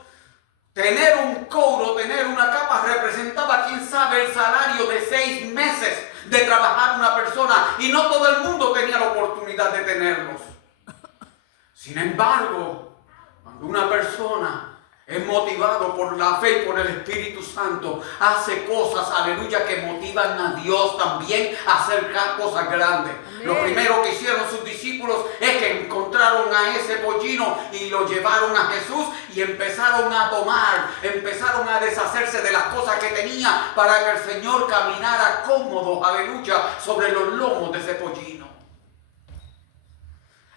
tener un coat, tener una capa representaba, quién sabe, el salario de 6 meses de trabajar una persona, y no todo el mundo tenía la oportunidad de tenerlos. Sin embargo, cuando una persona es motivado por la fe y por el Espíritu Santo, hace cosas, aleluya, que motivan a Dios también a hacer cosas grandes. Amén. Lo primero que hicieron sus discípulos es que encontraron a ese pollino y lo llevaron a Jesús y empezaron a tomar, empezaron a deshacerse de las cosas que tenía para que el Señor caminara cómodo, aleluya, sobre los lomos de ese pollino.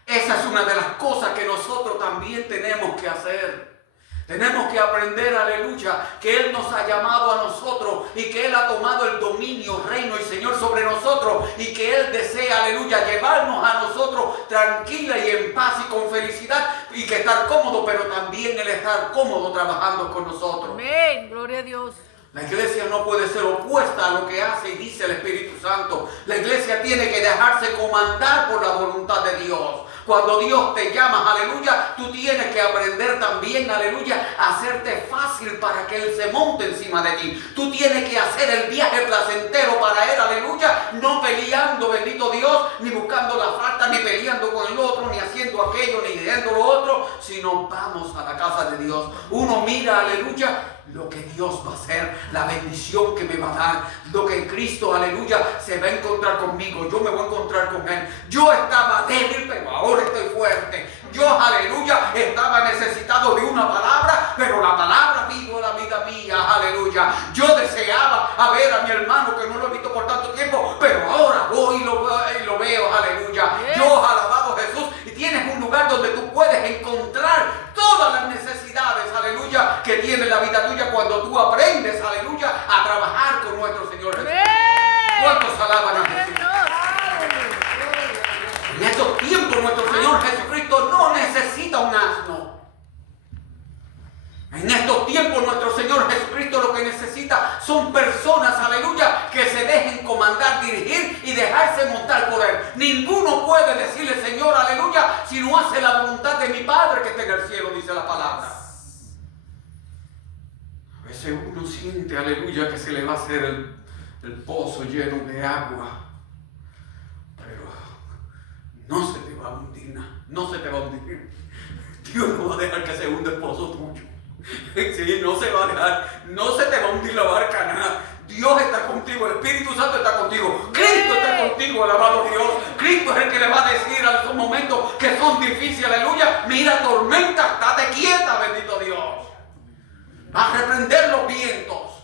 Esa es una de las cosas que nosotros también tenemos que hacer. Tenemos que aprender, aleluya, que Él nos ha llamado a nosotros y que Él ha tomado el dominio, reino y Señor sobre nosotros y que Él desea, aleluya, llevarnos a nosotros tranquila y en paz y con felicidad y que estar cómodo, pero también Él estar cómodo trabajando con nosotros. Amén. Gloria a Dios. La iglesia no puede ser opuesta a lo que hace y dice el Espíritu Santo. La iglesia tiene que dejarse comandar por la voluntad de Dios. Cuando Dios te llama, aleluya, tú tienes que aprender también, aleluya, a hacerte fácil para que Él se monte encima de ti. Tú tienes que hacer el viaje placentero para Él, aleluya, no peleando, bendito Dios, ni buscando la falta, ni peleando con el otro, ni haciendo aquello, ni diciendo lo otro, sino vamos a la casa de Dios. Uno mira, aleluya, lo que Dios va a hacer, la bendición que me va a dar, lo que en Cristo, aleluya, se va a encontrar conmigo, yo me voy a encontrar con Él. Yo estaba débil, pero ahora estoy fuerte. Yo, aleluya, estaba necesitado de una palabra, pero la palabra vino a la vida mía, aleluya. Yo deseaba a ver a mi hermano que no lo he visto por tanto tiempo, pero ahora voy y lo veo, aleluya. Yes. Dios, alabado Jesús, y tienes un lugar donde tú puedes encontrar todas las necesidades, aleluya, que tiene la vida tuya cuando tú aprendes, aleluya, a trabajar con nuestro Señor Jesús. ¿Cuántos alaban a Gloria a Jesús? Dios. En estos tiempos nuestro Señor Jesucristo no necesita un asno. En estos tiempos nuestro Señor Jesucristo lo que necesita son personas, aleluya, que se dejen comandar, dirigir y dejarse montar por Él. Ninguno puede decirle, Señor, aleluya, si no hace la voluntad de mi Padre que está en el cielo, dice la palabra. A veces uno siente, aleluya, que se le va a hacer el pozo lleno de agua. Pero no se te va a hundir, no se te va a hundir. Dios no va a dejar que se hunda el pozo tuyo. Sí, no se va a dejar, no se te va a hundir la barca, nada. Dios está contigo, el Espíritu Santo está contigo, Cristo está contigo, alabado Dios. Cristo es el que le va a decir a esos momentos que son difíciles, aleluya, mira tormenta, estate quieta, bendito Dios. Va a reprender los vientos.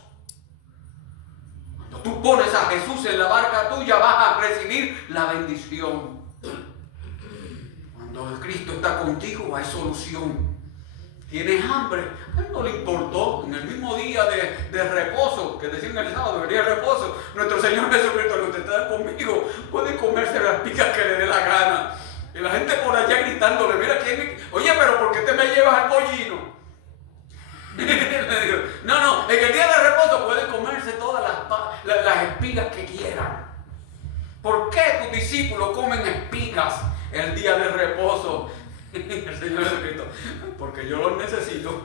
Cuando tú pones a Jesús en la barca tuya, vas a recibir la bendición. Cuando Cristo está contigo, hay solución. ¿Tienes hambre? A Él no le importó. En el mismo día de reposo, que decían el sábado, debería reposo, nuestro Señor Jesucristo, lo que está conmigo, puede comerse las pizzas que le dé la gana. Y la gente por allá gritándole, mira, oye, pero ¿por qué te me llevas al pollino? No, en el día de reposo puede comerse todas las espigas que quieran. ¿Por qué tus discípulos comen espigas el día de reposo? El Señor Jesucristo, porque yo los necesito.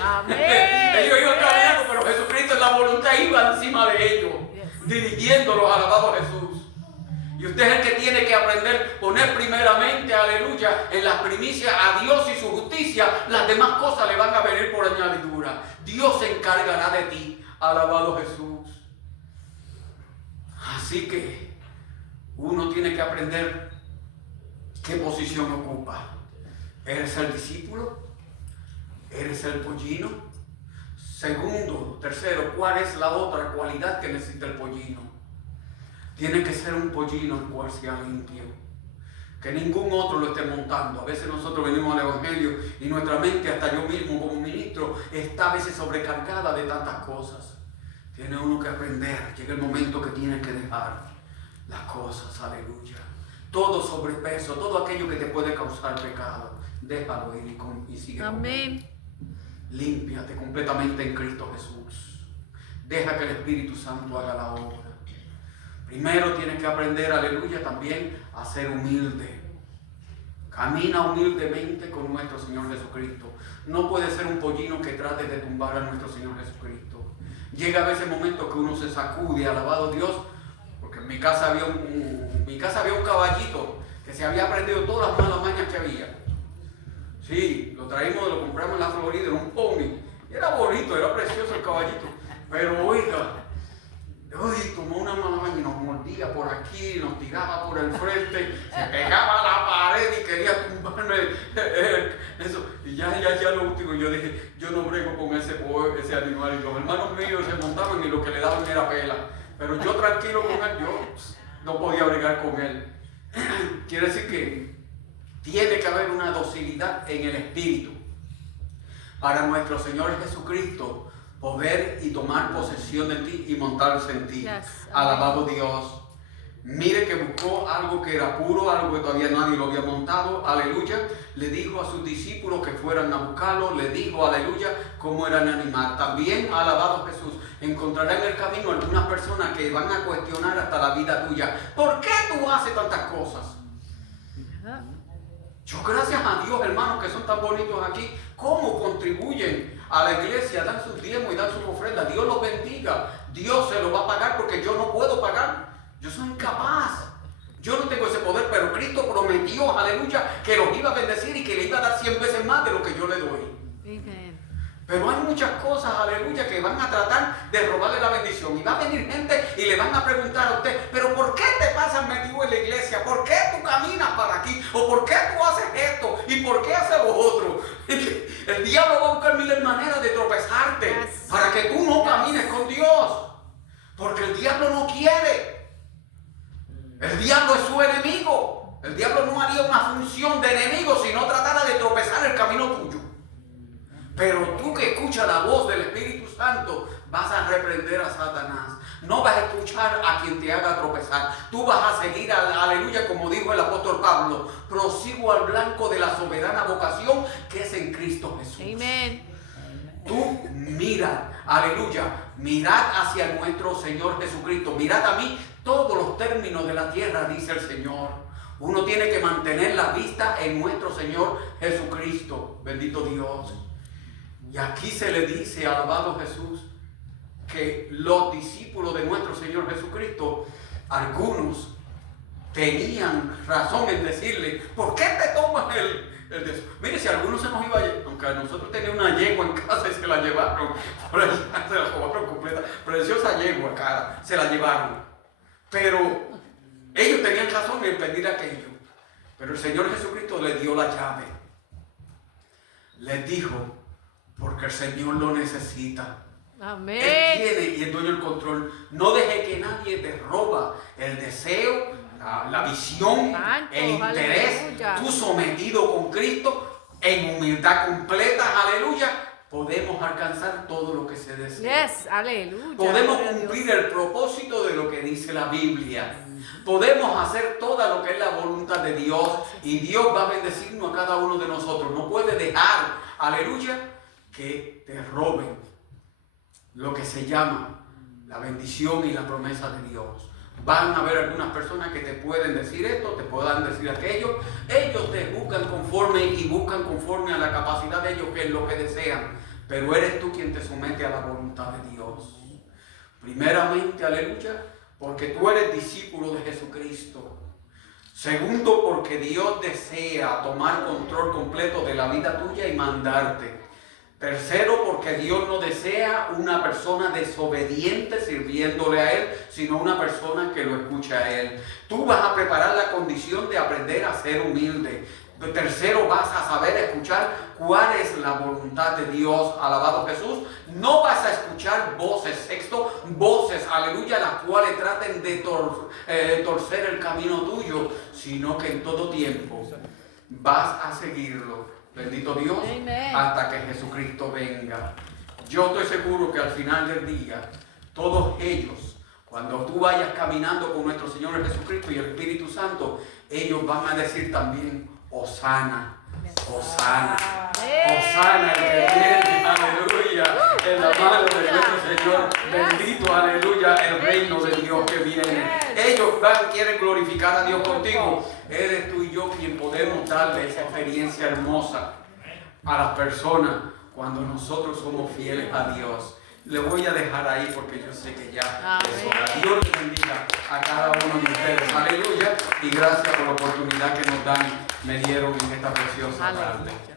Amén. Ellos iban caminando, pero Jesucristo en la voluntad iba encima de ellos, dirigiéndolos, alabado Jesús. Y usted es el que tiene que aprender, poner primeramente, aleluya, en las primicias a Dios y su justicia. Las demás cosas le van a venir por añadidura. Dios se encargará de ti, alabado Jesús. Así que uno tiene que aprender qué posición ocupa. ¿Eres el discípulo? ¿Eres el pollino? Segundo, tercero, ¿cuál es la otra cualidad que necesita el pollino? Tiene que ser un pollino el cual sea limpio, que ningún otro lo esté montando. A veces nosotros venimos al Evangelio y nuestra mente, hasta yo mismo como ministro, está a veces sobrecargada de tantas cosas. Tiene uno que aprender. Llega el momento que tiene que dejar las cosas, aleluya. Todo sobrepeso, todo aquello que te puede causar pecado, déjalo ir y sigue. Amén. Límpiate completamente en Cristo Jesús. Deja que el Espíritu Santo haga la obra. Primero tienes que aprender, aleluya, también a ser humilde. Camina humildemente con nuestro Señor Jesucristo. No puede ser un pollino que trate de tumbar a nuestro Señor Jesucristo. Llega a veces momento que uno se sacude, alabado Dios, porque en mi casa había un caballito que se había aprendido todas las malas mañas que había. Sí, lo compramos en la Florida, era un pony. Y era bonito, era precioso el caballito. Pero oiga, tomó una mala maña y nos mordía por aquí, nos tiraba por el frente, se pegaba a la pared y quería tumbarme eso. Y ya lo último, yo dije, yo no brego con ese animal. Y los hermanos míos se montaban y lo que le daban era pela. Pero yo tranquilo con él, yo no podía bregar con él. Quiere decir que tiene que haber una docilidad en el espíritu. para nuestro Señor Jesucristo poder y tomar posesión de ti y montarse en ti. Yes. Alabado Dios. Mire que buscó algo que era puro, algo que todavía nadie lo había montado, aleluya. Le dijo a sus discípulos que fueran a buscarlo, le dijo, aleluya, cómo eran animar. También, alabado Jesús, encontrará en el camino algunas personas que van a cuestionar hasta la vida tuya. ¿Por qué tú haces tantas cosas? Yo gracias a Dios, hermanos, que son tan bonitos aquí, cómo contribuyen a la iglesia, dan sus diezmos y dan sus ofrendas. Dios los bendiga. Dios se lo va a pagar porque yo no puedo pagar. Yo soy incapaz. Yo no tengo ese poder, pero Cristo prometió, aleluya, que los iba a bendecir y que le iba a dar 100 veces más de lo que yo le doy. Amen. Pero hay muchas cosas, aleluya, que van a tratar de robarle la bendición. Y va a venir gente y le van a preguntar a usted, pero ¿por qué te pasas metido en la iglesia? ¿Por qué tú caminas para aquí? ¿O por qué tú haces esto? ¿Y por qué haces lo otro? El diablo va a buscar miles maneras de tropezarte para que tú no camines con Dios. Porque el diablo no quiere. El diablo es su enemigo. El diablo no haría una función de enemigo si no tratara de tropezar el camino tuyo. Pero tú que escuchas la voz del Espíritu Santo, vas a reprender a Satanás. No vas a escuchar a quien te haga tropezar. Tú vas a seguir, aleluya, como dijo el apóstol Pablo, prosigo al blanco de la soberana vocación que es en Cristo Jesús. Amen. Tú mira, aleluya, mirad hacia nuestro Señor Jesucristo. Mirad a mí todos los términos de la tierra, dice el Señor. Uno tiene que mantener la vista en nuestro Señor Jesucristo. Bendito Dios. Y aquí se le dice, alabado Jesús, que los discípulos de nuestro Señor Jesucristo, algunos tenían razón en decirle, ¿por qué te tomas el de eso? Mire, si algunos se nos iba a llevar, aunque nosotros teníamos una yegua en casa y se la llevaron, por allá, se la robaron completa, preciosa yegua, cara, se la llevaron. Pero ellos tenían razón en pedir aquello. Pero el Señor Jesucristo les dio la llave. Les dijo, porque el Señor lo necesita. Amén. Él tiene y es dueño del control. No deje que nadie te roba el deseo, la visión, Santo, el interés. aleluya. Tú sometido con Cristo en humildad completa, aleluya, podemos alcanzar todo lo que se desea. Yes, aleluya. Podemos Gloria a cumplir Dios. el propósito de lo que dice la Biblia. Podemos hacer toda lo que es la voluntad de Dios y Dios va a bendecirnos a cada uno de nosotros. No puede dejar, aleluya, que te roben lo que se llama la bendición y la promesa de Dios. Van a haber algunas personas que te pueden decir esto, te puedan decir aquello. Ellos te buscan conforme a la capacidad de ellos, que es lo que desean. Pero eres tú quien te somete a la voluntad de Dios. Primeramente, aleluya, porque tú eres discípulo de Jesucristo. Segundo, porque Dios desea tomar control completo de la vida tuya y mandarte. Tercero, porque Dios no desea una persona desobediente sirviéndole a Él, sino una persona que lo escucha a Él. Tú vas a preparar la condición de aprender a ser humilde. Tercero, vas a saber escuchar cuál es la voluntad de Dios, alabado Jesús. No vas a escuchar voces, sexto, voces, aleluya, las cuales traten de torcer el camino tuyo, sino que en todo tiempo vas a seguirlo. Bendito Dios, Amen. hasta que Jesucristo venga. Yo estoy seguro que al final del día, todos ellos, cuando tú vayas caminando con nuestro Señor Jesucristo y el Espíritu Santo, ellos van a decir también, Hosana, Hosana, Hosana, el que viene, aleluya, en la mano de nuestro Señor, bendito, aleluya, el reino de Dios que viene. Ellos quieren glorificar a Dios contigo. Eres tú y yo quien podemos darle esa experiencia hermosa a las personas cuando nosotros somos fieles a Dios. Le voy a dejar ahí porque yo sé que ya es hora. Dios les bendiga a cada uno de ustedes. Aleluya. Y gracias por la oportunidad que me dieron en esta preciosa tarde. Aleluya.